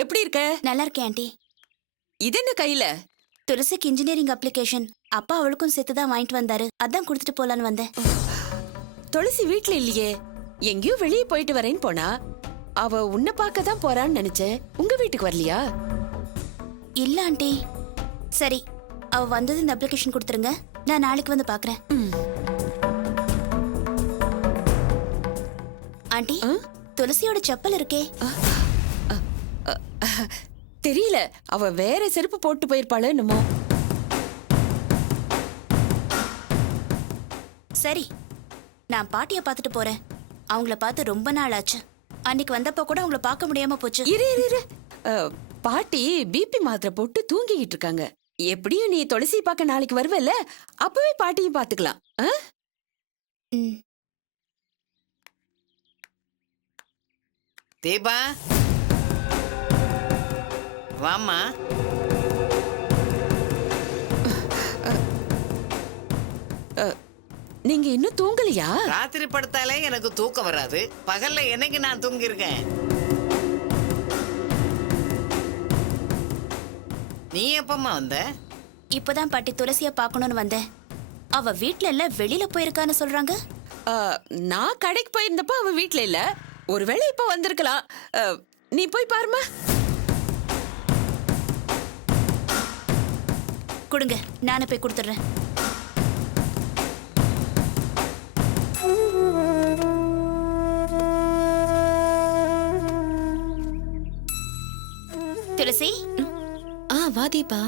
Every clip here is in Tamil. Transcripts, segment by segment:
எப்படி இருக்க? நல்லா இருக்கேன் ஆண்டி. இது என்ன கையில? துளசிக்கு இன்ஜினியரிங் அப்ளிகேஷன். அப்பா அவளுக்கும் சேர்த்து தான் வாங்கிட்டு வந்தாரு. அதான் கொடுத்துட்டு போலான்னு வந்தேன். துளசி வீட்ல இல்லையே, எங்கேயோ வெளியே போயிட்டு வரேன்னு போனா. அவ உன்னை பார்க்க தான் போறான்னு நினைச்சேன். உங்க வீட்டுக்கு வரலையா? இல்ல ஆண்டி. சரி, அவ வந்தது இந்த அப்ளிகேஷன் கொடுத்துருங்க. நான் நாளைக்கு வந்து பாக்குறேன். ஆண்டி, துளசியோட செப்பல் இருக்கே. தெரியல, அவ வேற செருப்பு போட்டு போயிருப்பாளோ என்னமோ. சரி, நான் பாட்டிய பார்த்துட்டு போறேன். அவங்கள பார்த்து ரொம்ப நாள் ஆச்சு. அன்னைக்கு வந்தப்போ கூட அவங்கள பார்க்க முடியாம போச்சு. இரு இரு இரு. பாட்டி பிபி மாத்திரை போட்டு தூங்கிக்கிட்டு இருக்காங்க. எப்படியும் நீ துளசி பார்க்க நாளைக்கு வருவல்ல, அப்பவே பாட்டியும் பாத்துக்கலாம். ம். தீபா, வாம்மா. நீங்க இன்னும் தூங்கலையா? ராத்திரி படுத்தாலே எனக்கு தூக்கம் வராது. பகல்ல என்னைக்கு நான் தூங்கியிருக்கேன்? நீ எப்பமா வந்த? இப்பதான் பாட்டி துளசிய பார்க்கணும்னு வந்தேன். அவ வீட்ல இல்ல, வெளியில போயிருக்கான்னு சொல்றாங்க. நான் கடைக்கு போயிருந்தப்ப அவ வீட்ல இல்ல. ஒருவேளை இப்ப வந்திருக்கலாம். நீ போய் பாருமா. கொடுங்க, நானே போய் கொடுத்துடுறேன். துளசி, வா தீபா.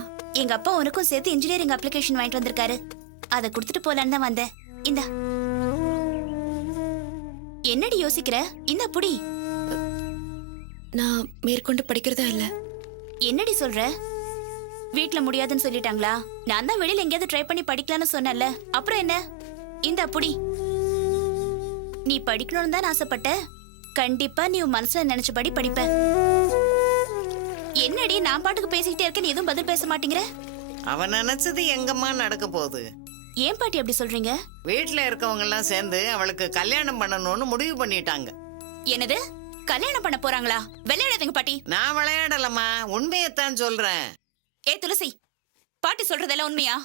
எங்க அப்பா உனக்கும் சேர்த்து இன்ஜினியரிங் அப்ளிகேஷன் வாங்கிட்டு வந்திருக்காரு. அதை கொடுத்துட்டு போலான்னு தான் வந்தேன். இந்தா. என்னடி யோசிக்கிற? இந்த புடி. நான் மேற்கொண்டு படிக்கிறதா இல்ல. என்னடி சொல்ற? வீட்ல முடியாதுன்னு சொல்லிட்டாங்களா? நான் தான் வெளியில எங்கேயாவது ட்ரை பண்ணி படிக்கலாம்னு சொன்னேன்ல. அப்புறம் என்ன? இந்த புடி. நீ படிக்கணும்னு தான் ஆசைப்பட்ட. கண்டிப்பா நீ உன் மனசுல நினைச்சபடி படிப்ப. என்னடி நான் பாட்டுக்கு பேசிக்கிட்டே இருக்க, நீ எதுவும் பதில் பேச மாட்டேங்கிற? அவன் நினைச்சது எங்கம்மா நடக்க போகுது? ஏன் பாட்டி அப்படி சொல்றீங்க? வீட்டுல இருக்கவங்க எல்லாம் சேர்ந்து அவளுக்கு கல்யாணம் பண்ணணும்னு முடிவு பண்ணிட்டாங்க. என்னது? கல்யாணம் பண்ண போறாங்களா? விளையாடாதீங்க பாட்டி. நான் விளையாடலம்மா, உண்மையத்தான் சொல்றேன். ஏ துளசி, பாட்டி சொல்றதெல்லாம் உண்மையா?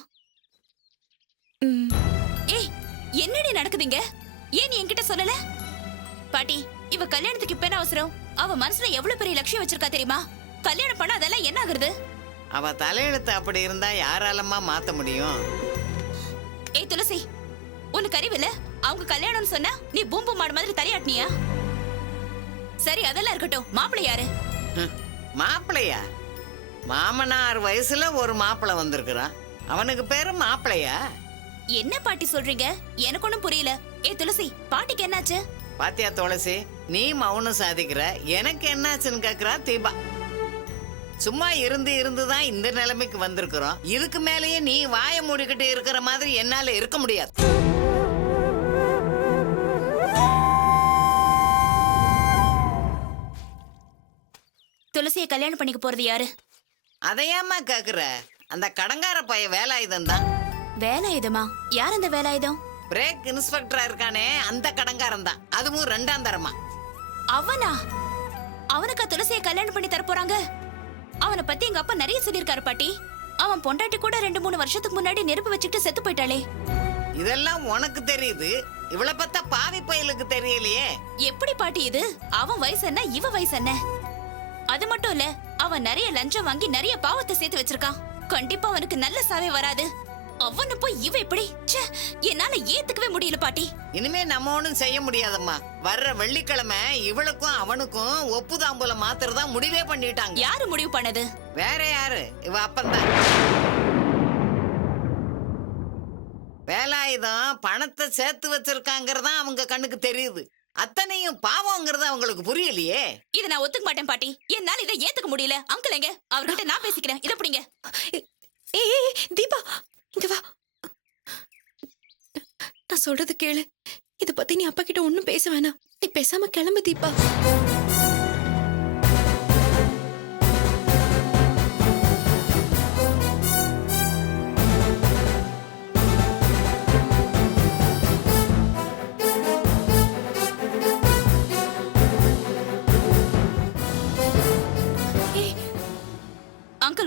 ஏய், என்னடி நடக்குதுங்க? ஏன் நீ என்கிட்ட சொல்லல? பாட்டி, இவ கல்யாணத்துக்கு இப்ப என்ன அவசரம்? அவ மனசுல எவ்வளவு பெரிய லட்சியம் வச்சிருக்கா தெரியுமா? கல்யாணம் பண்ண அதெல்லாம் என்ன ஆகுறது? அவ தலையெழுத்து அப்படி இருந்தா யாராலம்மா மாத்த முடியும்? ஏய் துளசி, உனக்கு அறிவில்ல? அவங்க கல்யாணம்னு சொன்னா நீ பூம்பு மாடு மாதிரி தலையாட்டினியா? சரி, அதெல்லாம் இருக்கட்டும். மாப்பிள்ளை யாரு? மாப்பிள்ளையா? மாமனார் வயசுல ஒரு மாப்பிள்ளை வந்திருக்கிறான். அவனுக்கு பேரு மாப்பிள்ளையா? என்ன பாட்டி சொல்றீங்க? எனக்கு ஒண்ணும் புரியல. ஏய் துளசி, பாட்டிக்கு என்னாச்சு? பாத்தியா துளசி, நீ மௌனம் சாதிக்கிற, எனக்கு என்னாச்சுன்னு கேக்குறா தீபா. சும்மா இருந்து இருந்துதான் இந்த நிலைமைக்கு வந்திருக்கிறோம். இதுக்கு மேலேயே நீ வாய மூடிக்கிட்டு இருக்கிற மாதிரி என்னால இருக்க முடியாது. துளசியை கல்யாணம் பண்ணிக்க போறது யாரு? அதையாமா கேக்குற? அந்த கடங்கார பைய வேலாயுதம் தான். வேலாயுதமா? யார் அந்த வேலாயுதம்? பிரேக் இன்ஸ்பெக்டரா இருக்கானே, அந்த கடங்காரன் தான். அதுவும் 2ஆம் தரமா. அவனா? அவனுக்கு துளசியை கல்யாணம் பண்ணி தர போறாங்க? அவனை பத்தி எங்க அப்பா நிறைய சொல்லிருக்காரு பாட்டி. அவன் பொண்டாட்டி கூட 2-3 வருஷத்துக்கு முன்னாடி நெருப்பு வச்சுக்கிட்டு செத்து போயிட்டாளே. இதெல்லாம் உனக்கு தெரியுது, இவளை பார்த்தா பாவி பயலுக்கு தெரியலையே. எப்படி பாட்டி இது? அவன் வயசு என்ன, இவ வயசு என்ன? அது மட்டும் இல்ல, அவன் நிறைய லஞ்சம் வாங்கி நிறைய பாவத்தை சேர்த்து வச்சிருக்கான். கண்டிப்பா அவனுக்கு நல்ல சாவே வராது. அவனு போய் இவ எப்படி? என்னால ஏத்துக்கவே முடியல பாட்டி. இனிமே நம்ம ஒண்ணும் செய்ய முடியாதம்மா. வர்ற வெள்ளிக்கிழமை இவளுக்கும் அவனுக்கும் ஒப்புதாம்பூலம் மாத்துறதா முடிவே பண்ணிட்டாங்க. யாரு முடிவு பண்ணது? வேற யாரு? இவ அப்பந்தான். வேலாயுதம் பணத்தை சேர்த்து வச்சிருக்காங்கறதா அவங்க கண்ணுக்கு தெரியுது. அத்தனையும் பாவங்கிறது அவங்களுக்கு புரியலையே. இத நான் ஒத்துக்க மாட்டேன் பாட்டி. என்னால இதை ஏத்துக்க முடியல. அங்கிள் எங்க? அவர்கிட்ட நான் பேசிக்கிறேன். இத பிடிங்க. ஏய் தீபா, இங்க வா. நான் சொல்றது கேளு. இத பத்தி நீ அப்பா கிட்ட ஒண்ணும் பேச வேணாம். நீ பேசாம கிளம்பு தீபா.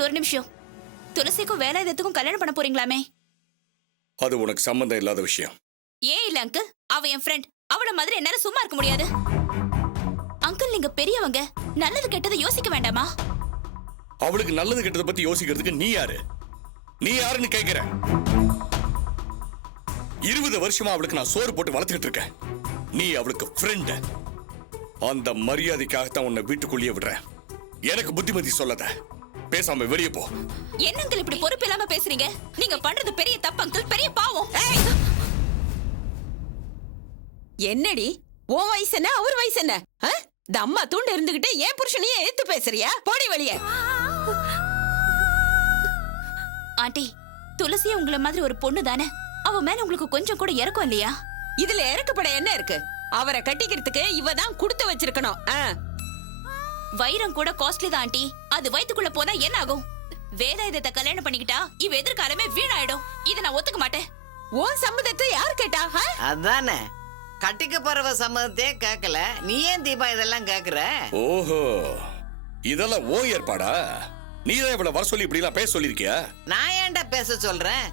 ஒரு நிமிஷம். துளசிக்கும் வேலாயுதத்துக்கும் கல்யாணம் பண்ண போறீங்களாமே? அது உனக்கு சம்பந்தம் இல்லாத விஷயம். ஏன் இல்ல அங்கிள்? அவ என் ஃப்ரெண்ட். அவள மாதிரி என்னால சும்மா இருக்க முடியாது. அங்கிள், நீங்க பெரியவங்க, நல்லது கெட்டதை யோசிக்க வேண்டாமா? அவளுக்கு நல்லது கெட்டதை பத்தி யோசிக்கிறதுக்கு நீ யாரு? நீ யாருன்னு கேக்குற? 20 வருஷமா அவளுக்கு நான் சோறு போட்டு வளர்த்துக்கிட்டு இருக்கேன். நீ அவளுக்கு ஃப்ரெண்ட். அந்த மரியாதைக்காகத்தான் உன்னை வீட்டுக்குள்ளேயே விடுறேன். எனக்கு புத்திமதி சொல்லாத. பேசாம வெளியே போ. என்ன அங்கிள் இப்படி பொறுப்பு இல்லாம பேசுறீங்க? நீங்க பண்றது பெரிய தப்பு அங்கிள், பெரிய பாவம். என்னடி உன் வயசு என்ன, அவர் வயசு என்ன? இந்த அம்மா தூண்டு இருந்துகிட்டு ஏன் புருஷனையே எடுத்து பேசுறியா? போடி வெளியே. ஆண்டி, துளசி உங்களை மாதிரி ஒரு பொண்ணு தானே. அவ மேல உங்களுக்கு கொஞ்சம் கூட இறக்கம் இல்லையா? இதுல இறக்கப்பட என்ன இருக்கு? அவரை கட்டிக்கிறதுக்கு இவ தான் கொடுத்து வச்சிருக்கணும். வைரம் கூட காஸ்ட்லி தான் ஆண்டி. அது வயித்துக்குள்ள போனா என்ன ஆகும்? வேலாயுதத்தை கல்யாணம் பண்ணிக்கிட்டா இவ எதிர்காலமே வீணாயிடும். இத நான் ஒத்துக்க மாட்டேன். உன் சம்மதத்தை யார் கேட்டா? அதானே, கட்டிக்க போறவ சம்மதத்தையே கேட்கல, நீ ஏன் தீபா இதெல்லாம் கேக்குற? ஓஹோ, இதெல்லாம் ஓ ஏற்பாடா? நீதான் இவளை வர சொல்லி இப்படி எல்லாம் பேச சொல்லிருக்கியா? நான் ஏன்டா பேச சொல்றேன்?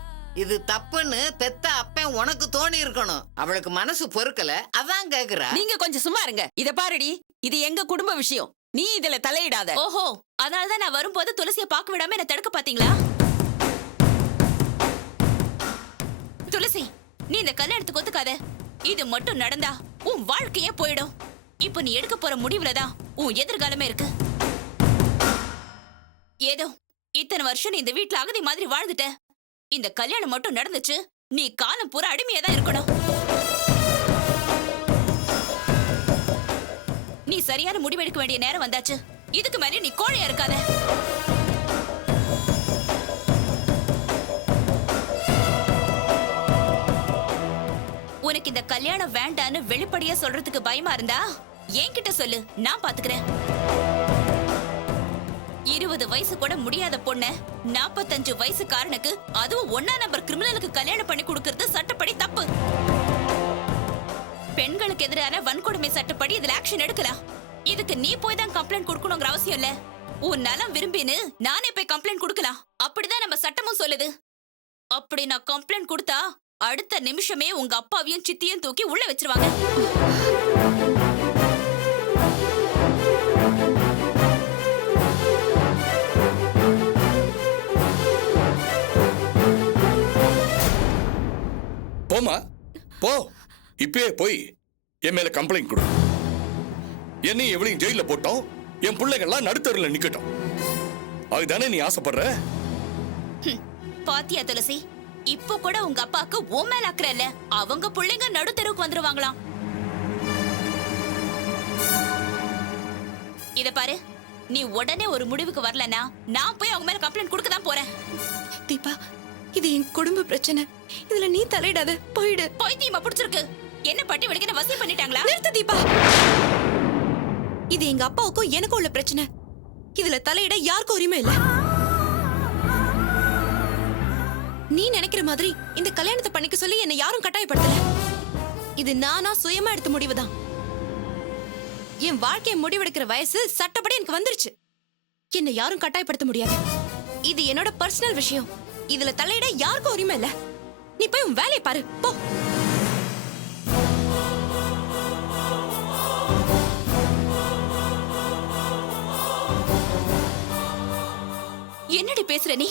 இது தப்புன்னு பெத்த அப்பன் உனக்கு தோணி இருக்கணும். அவளுக்கு மனசு பொறுக்கல, அதான் கேக்குறா. நீங்க கொஞ்சம் சும்மா இருங்க. இத பாருடி, இது எங்க குடும்ப விஷயம். நீ இதுல தலையிடாத. ஓஹோ, அதனாலதான் நான் வரும்போது துளசியை பார்க்க விடாம என்ன தடுக்க பாத்தீங்களா? துளசி, நீ இந்த கல்யாணத்துக்கு ஒத்துக்காத. இது மட்டும் நடந்தா உன் வாழ்க்கையே போயிடும். இப்ப நீ எடுக்க போற முடிவுலதான் உன் எதிர்காலமே இருக்கு. ஏதோ இத்தனை வருஷம் நீ இந்த வீட்டுல அகதி மாதிரி வாழ்ந்துட்ட. இந்த கல்யாணம் மட்டும் நடந்துச்சு, நீ காலம் பூரா அடிமையா தான் இருக்கணும். நீ சரியான முடிவெடுக்க வேண்டிய நேரம் வந்தாச்சு. இதுக்கு மேலே நீ கோழையா இருக்காத. உனக்கு இந்த கல்யாணம் வேண்டான்னு வெளிப்படையா சொல்றதுக்கு பயமா இருந்தா என்கிட்ட சொல்லு, நான் பாத்துக்கிறேன். 20 வயசு கூட முடியாத பொண்ண 45 வயசுக்காரனுக்கு, அதுவும் 1ஆம் நம்பர் கிரிமினலுக்கு கல்யாணம் பண்ணி கொடுக்கிறது சட்டப்படி தப்பு. பெண்களுக்கு எதிரான வன்கொடுமை சட்டப்படி இதுல ஆக்ஷன் எடுக்கலாம். இதுக்கு நீ போய் தான் கம்ப்ளைண்ட் கொடுக்கணுங்கிற அவசியம் இல்ல. உன் நலம் விரும்பின்னு நானே போய் கம்ப்ளைண்ட் கொடுக்கலாம். அப்படிதான் நம்ம சட்டமும் சொல்லுது. அப்படி நான் கம்ப்ளைண்ட் கொடுத்தா அடுத்த நிமிஷமே உங்க அப்பாவையும் சித்தியும் தூக்கி உள்ள வச்சிருவாங்க. போமா, போ. இப்பயே போய் என் மேல கம்ப்ளைண்ட் கொடு. என்னை எவ்வளவு ஜெயில போட்டோம், என் பிள்ளைகள்லாம் நடுத்தருல நிக்கட்டும். அதுதானே நீ ஆசைப்படுற? பாத்தியா துளசி, இப்போ கூட உங்க அப்பாக்கு உன் மேல அக்கறை இல்ல. அவங்க பிள்ளைங்க நடுத்தருவுக்கு வந்துருவாங்களாம். இத பாரு, நீ உடனே ஒரு முடிவுக்கு வரலனா நான் போய் அவங்க மேல கம்ப்ளைண்ட் கொடுக்க தான் போறேன். தீபா, இது என் குடும்ப பிரச்சனை. இதுல நீ தலையிடாத, போயிடு. பைத்தியமா பிடிச்சிருக்கு. என்ன பட்டி வலிக்க வசியம் பண்ணிட்டாங்களா? நிறுத்து தீபா. இது எங்க அப்பாவுக்கும் எனக்கும் உள்ள பிரச்சனை. இதுல தலையிட யாருக்கும் உரிமை இல்ல. நீ நினைக்கிற மாதிரி இந்த கல்யாணத்தை பண்ணிக்க சொல்லி என்னை யாரும் கட்டாயப்படுத்தல. இது நானா சுயமா எடுத்த முடிவுதான். என் வாழ்க்கையை முடிவெடுக்கிற வயசு சட்டப்படி எனக்கு வந்துருச்சு. என்னை யாரும் கட்டாயப்படுத்த முடியாது. இது என்னோட பர்சனல் விஷயம். இதுல தலையிட யாருக்கும் உரிமை இல்ல. நீ போய் உன் வேலையை பாரு, போ. என்னடி பேசுற நீ?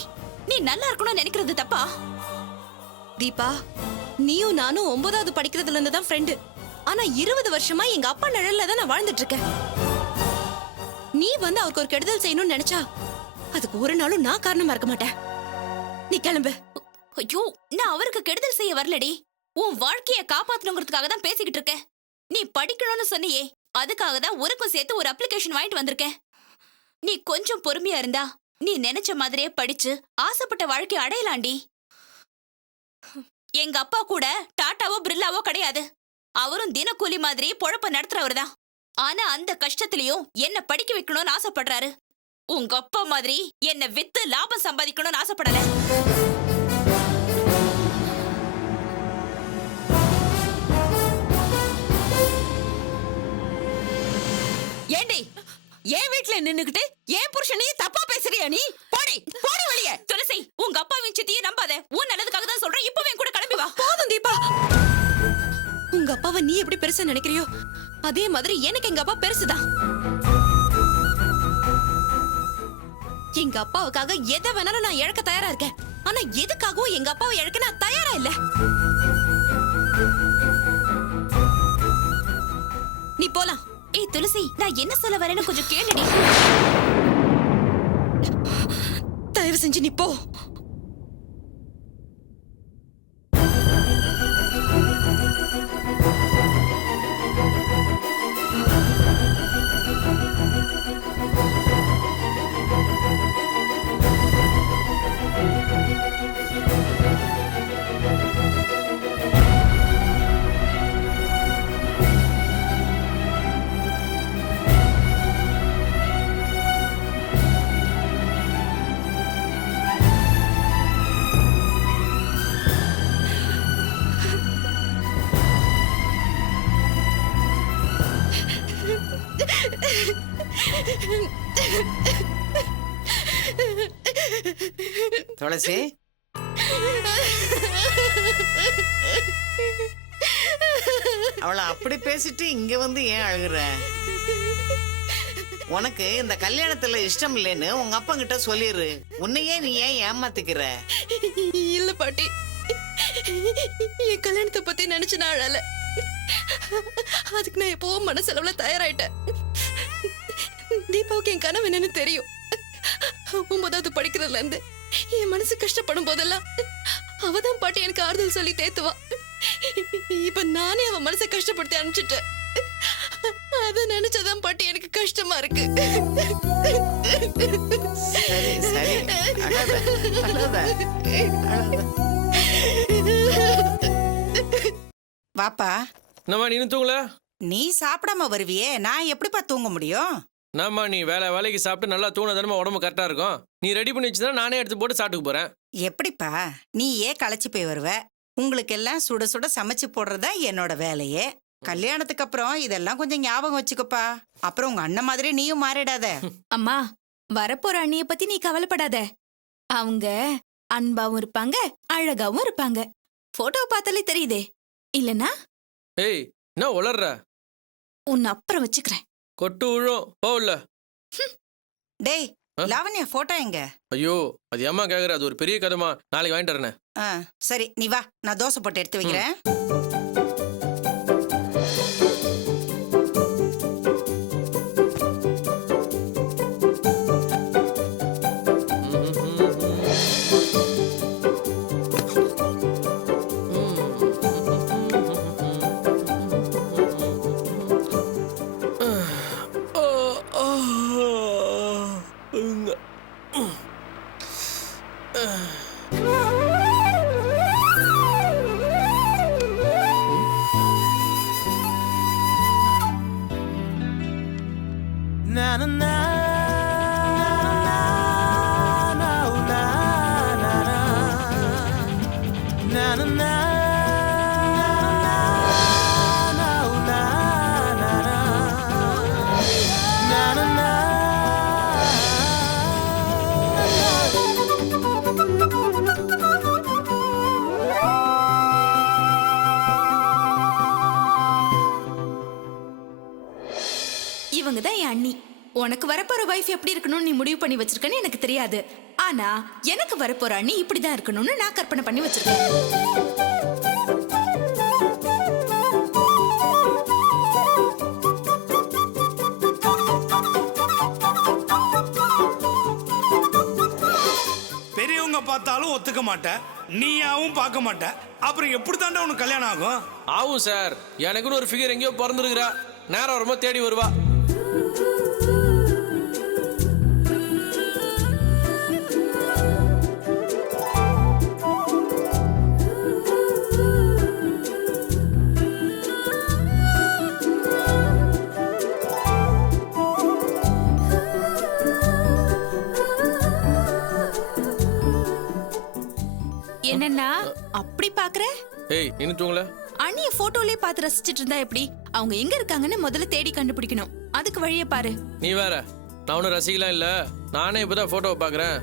நீ நல்லா இருக்கணும்னு நினைக்கிறது தப்பா? தீபா, நீயும் நானும் 9வது படிக்கிறதுல இருந்து தான் ஃப்ரெண்டு. ஆனா 20 வருஷமா எங்க அப்பா நிழல்ல தான் நான் வாழ்ந்துட்டு இருக்கேன். நீ வந்து அவருக்கு ஒரு கெடுதல் செய்யணும்னு நினைச்சா அதுக்கு ஒரு நாளும் நான் காரணமா இருக்க மாட்டேன். நீ கிளம்பு. ஐயோ, நான் அவருக்கு கெடுதல் செய்ய வரலடி. உன் வாழ்க்கைய காப்பாத்தணுங்கிறதுக்காக தான் பேசிக்கிட்டு இருக்கேன். நீ படிக்கணும்னு சொன்னியே, அதுக்காக தான் உனக்கும் சேர்த்து ஒரு அப்ளிகேஷன் வாங்கிட்டு வந்திருக்கேன். நீ கொஞ்சம் பொறுமையா இருந்தா நீ நினைச்ச மாதிரியே படிச்சு ஆசைப்பட்ட வாழ்க்கை அடையலாண்டி. எங்க அப்பா கூட டாட்டாவோ பிர்லாவோ கிடையாது. அவரும் தினக்கூலி மாதிரி பொழப்ப நடத்துறவர் தான். ஆனா அந்த கஷ்டத்திலயும் என்ன படிக்க வைக்கணும்னு ஆசைப்படுறாரு. உங்க அப்பா மாதிரி என்ன வித்து லாபம் சம்பாதிக்கணும்னு ஆசைப்படல. ஏண்டி, என் வீட்டுல நின்னுகிட்டு என் புருஷனையும் தப்பா பேசுறியா நீ? போடி. துளசி, உங்க அப்பாவின் சித்தியை நம்பாத. உன் நல்லதுக்காக தான் சொல்றேன். இப்பவே கூட கிளம்பி வா. போதும் தீபா. உங்க அப்பாவை நீ எப்படி பெருசா நினைக்கிறியோ அதே மாதிரி எனக்கு எங்க அப்பா பெருசுதான். எங்க அப்பாவுக்காக எதை வேணாலும் நான் இழக்க தயாரா இருக்கேன். ஆனா எதுக்காகவும் எங்க அப்பாவை இழக்க நான் தயாரா இல்ல. நீ போலாம். ஏய் துளசி, நான் என்ன சொல்ல வரேன்னு கொஞ்சம் கேளுடி. தயவு செஞ்சு நீ போ. துளசி, அவளை அப்படி பேசிட்டு இங்க வந்து ஏன் அழுகுற? உனக்கு இந்த கல்யாணத்துல இஷ்டம் இல்லைன்னு உங்க அப்பா கிட்ட சொல்லிரு. உன்னையே நீ ஏன் ஏமாத்திக்கிற? இல்ல பாட்டி, என் கல்யாணத்தை பத்தி நினைச்சு நான் அழல. அதுக்கு நான் எப்போ மனசளவுல தயாராயிட்டேன். தீபாவுக்கு என் கனவு என்னன்னு தெரியும். 9வது படிக்கிறதுல இருந்து என் மனசு கஷ்டப்படும் போதெல்லாம் அவதான் பாட்டி எனக்கு ஆறுதல் சொல்லி தேத்துவா. இப்ப நானே அவன் மனசை கஷ்டப்படுத்தி அனுப்பிச்சிட்டேன். அத நினைச்சதான் பாட்டி எனக்கு கஷ்டமா இருக்கு. சரி சரி, அழாத, அழாத, அழாத. வாப்பா, என்னம்மா நீ இன்னும் தூங்கல? நீ சாப்பிடாம வருவியே, நான் எப்படிப்பா தூங்க முடியும்? என்னம்மா நீ வேலைக்கு சாப்பிட்டு நல்லா தூண தானே உடம்பு கரெக்டா இருக்கும். நீ ரெடி பண்ணி வச்சுதான் நானே எடுத்து போட்டு சாப்பிட்டுக்கு போறேன். எப்படிப்பா நீ ஏன் களைச்சு போய் வருவ? உங்களுக்கு எல்லாம் சுட சுட சமைச்சு போடுறதா என்னோட வேலையே. கல்யாணத்துக்கு அப்புறம் இதெல்லாம் கொஞ்சம் ஞாபகம் வச்சுக்கப்பா. அப்புறம் உங்க அண்ணன் மாதிரி நீயும் மாறிடாத. அம்மா, வரப்போற அண்ணிய பத்தி நீ கவலைப்படாத. அவங்க அன்பாவும் இருப்பாங்க, அழகாவும் இருப்பாங்க. போட்டோ பார்த்தாலே தெரியுதே. இல்லனா ஏய், என்ன உளர்ற? உன்னை அப்புறம் வச்சுக்கிறேன். கொட்டு விழும் போகல. டேய் லாவண்யா, போட்டோ எங்க? ஐயோ, அது ஏம்மா கேக்குற? அது ஒரு பெரிய கதமா, நாளைக்கு வாங்கிட்டு வரேன். சரி நீ வா, நான் தோசை போட்டு எடுத்து வைக்கிறேன். இவங்க தான் என் அண்ணி. உனக்கு வரப்போற வைஃப் எப்படி இருக்கணும்னு நீ முடிவு பண்ணி வச்சிருக்கன்னு எனக்கு தெரியாது. ஆனா எனக்கு வரப்போற அண்ணி இப்படிதான் இருக்கணும்னு நான் கற்பனை பண்ணி வச்சிருக்கேன். பெரியவங்க பார்த்தாலும் ஒத்துக்க மாட்டேன், நீயாவும் பார்க்க மாட்டேன். அப்புறம் எப்படி தாண்டா உனக்கு கல்யாணம் ஆகும்? ஆகும் சார், எனக்குன்னு ஒரு ஃபிகர் எங்கேயோ பிறந்திருக்கிறா. நேரம் வரும்போது தேடி வருவா. என்னன்னா அப்படி பாக்குற? ஏய், இன்னும் தூங்கல? அண்ணிய போட்டோலயே பார்த்து ரசிச்சிட்டு இருந்தா எப்படி? அவங்க எங்க இருக்காங்கன்னு முதல்ல தேடி கண்டுபிடிக்கணும். அதுக்கு வழியை பாரு. நீ வேற, நான் ஒன்னும் ரசிக்கலாம் இல்ல. நானே இப்பதான் போட்டோவை பாக்குறேன்.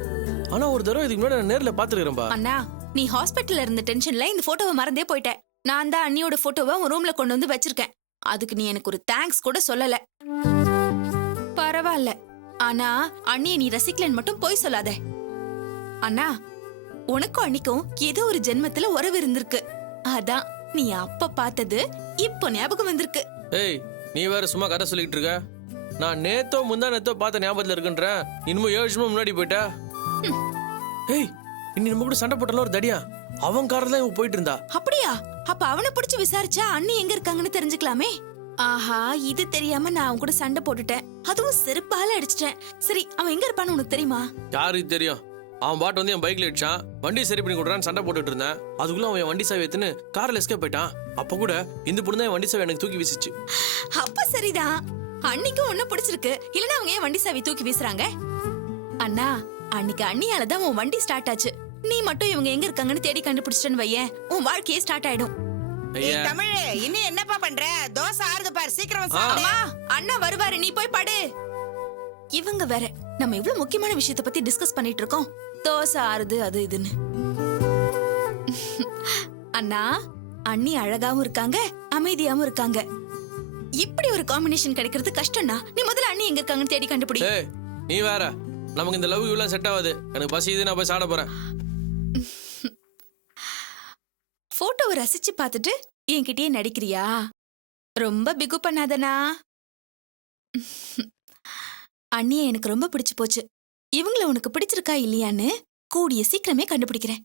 ஆனா ஒரு தடவை இதுக்கு முன்னாடி நான் நேர்ல பாத்துருக்கேன்பா. அண்ணா நீ ஹாஸ்பிட்டல்ல இருந்த டென்ஷன்ல இந்த போட்டோவை மறந்தே போயிட்ட. நான் தான் அண்ணியோட போட்டோவை உன் ரூம்ல கொண்டு வந்து வச்சிருக்கேன். அதுக்கு நீ எனக்கு ஒரு தேங்க்ஸ் கூட சொல்லல. பரவாயில்ல. ஆனா அண்ணியை நீ ரசிக்கலன்னு மட்டும் போய் சொல்லாத. அண்ணா உனக்கும் அண்ணிக்கும் ஏதோ ஒரு ஜென்மத்துல உறவு இருந்திருக்கு. அதான் நீ அப்ப பார்த்தது இப்போ ஞாபகம் வந்திருக்கு. ஏய், நீ வேற சும்மா கதை சொல்லிட்டு இருக்க. நான் நேத்தோ முந்தா நேத்தோ பார்த்த ஞாபகத்துல இருக்குன்றேன். இன்னும் 7 வருஷமா முன்னாடி போயிட்டா. ஏய், இன்னி நம்ம கூட சண்டை போட்டாலும் ஒரு தடியா அவன் காரில் தான் இவன் போயிட்டு இருந்தா. அப்படியா? அப்ப அவனை பிடிச்சு விசாரிச்சா அண்ணி எங்க இருக்காங்கன்னு தெரிஞ்சுக்கலாமே. ஆஹா, இது தெரியாம நான் அவன் கூட சண்டை போட்டுட்டேன். அதுவும் செருப்பால அடிச்சிட்டேன். சரி, அவன் எங்க இருப்பான்னு உனக்கு தெரியுமா? யாருக்கு தெரியும்? அவன் பாட்டு வந்து என் பைக்ல அடிச்சான். வண்டி சரி பண்ணி கொடுறான்னு சண்டை போட்டுட்டு இருந்தேன். அதுக்குள்ள அவன் என் வண்டி சாவி எடுத்துன்னு கார்ல எஸ்கேப் போயிட்டான். அப்ப கூட இந்த பொண்ணு தான் என் வண்டி சாவி எனக்கு தூக்கி வீசிச்சு. அப்ப சரிதான், அன்னிக்கும் உன்ன பிடிச்சிருக்கு. இல்லன்னா அவங்க ஏன் வண்டி சாவி தூக்கி வீசுறாங்க? அண்ணா, அன்னைக்கு அண்ணியால தான் உன் வண்டி ஸ்டார்ட் ஆச்சு. நீ மட்டும் இவங்க எங்க இருக்காங்கன்னு தேடி கண்டுபிடிச்சிட்டேன்னு வையேன், உன் வாழ்க்கையே ஸ்டார்ட் ஆயிடும். ஏய் தமிழ், இன்னும் என்னப்பா பண்ற? தோசை ஆறுது பாரு, சீக்கிரம் வந்து சாப்பிடு. அம்மா, அண்ணா வருவாரு, நீ போய் படு. இவங்க வேற நம்ம இவ்வளவு முக்கியமான விஷயத்தை பத்தி டிஸ்கஸ் பண்ணிட்டு இருக்கோம். தோசை ஆறுது அது இதுன்னு. அண்ணா, அண்ணி அழகாவும் இருக்காங்க, அமைதியாவும் இருக்காங்க. இப்படி ஒரு காம்பினேஷன் கிடைக்கிறது கஷ்டம்னா. நீ முதல்ல அண்ணி எங்க இருக்காங்கன்னு தேடி கண்டுபிடி. ஏய், நீ வேற. நமக்கு இந்த லவ் இவ்வளவு செட் ஆகாது. எனக்கு பசி இது, நான் போய் சாப்பிட போறேன். போட்டோவை ரசிச்சு பார்த்துட்டு என்கிட்டயே நடிக்கிறியா? ரொம்ப பிகு பண்ணாதனா. அண்ணிய எனக்கு ரொம்ப பிடிச்சு போச்சு. இவங்கள உனக்கு பிடிச்சிருக்கா இல்லையான்னு கூடிய சீக்கிரமே கண்டுபிடிக்கிறேன்.